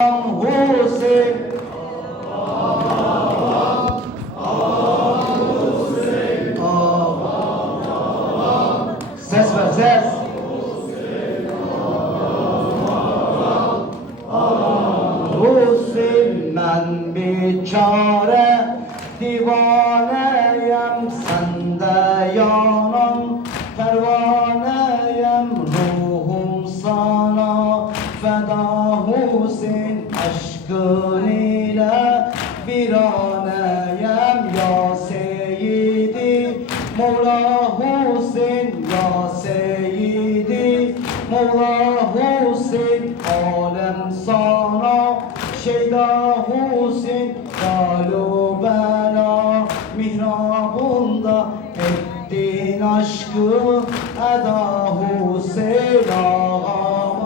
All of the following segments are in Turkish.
Hüseyin ses ver ses. Hüseyin ben biçare divaneyim, sende yanan pervaneyim, ruhum sana feda Hüseyin, aşkın ile viraneyim ya Seyyidi Mevla Hüseyin, ya Seyyidi Mevla Hüseyin, alem sana şeyda Hüseyin, galu bela mihrabında ettin aşkı eda Hüseyin ağam.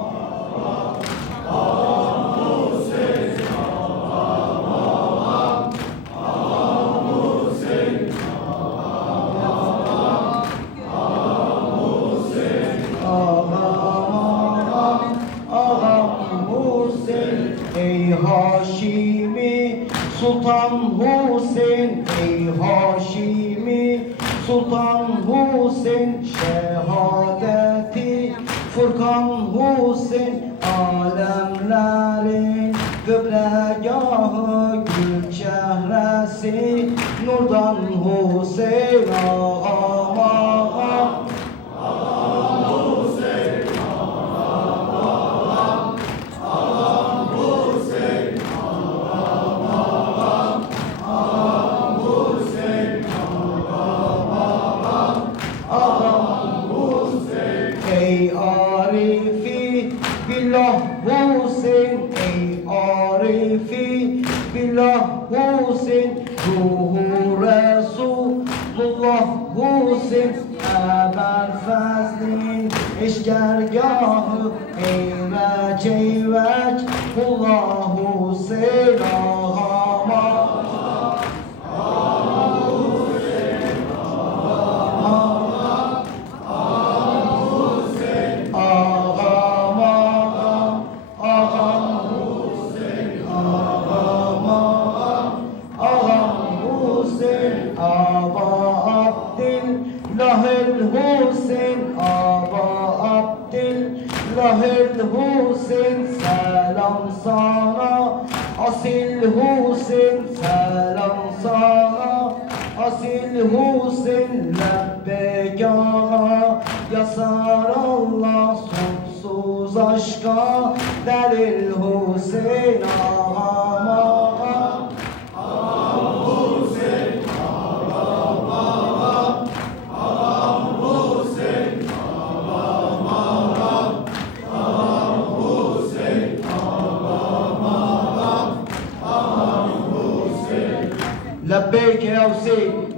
Ey Haşimi Sultan Hüseyin, ey Haşimi Sultan Hüseyin, şehadeti Furkan Hüseyin, alemlerin kıblegahı, gül çehresi nurdan Hüseyin ağam ağam. Ey Arifi billah Hüseyin, ey Arifi billah Hüseyin, ruhu Resulullah Hüseyin, eber fezlin eşkergahı, eyveç eyveç kullah Hüseyin ağama. Lahel Hüseyin, Aba Abdillahel Hüseyin, selam sana asil Hüseyin, selam sana asil Hüseyin, lebbek ağa yasar Allah, sonsuz aşka delil Hüseyin ağam ağam. لبيك يا حسين.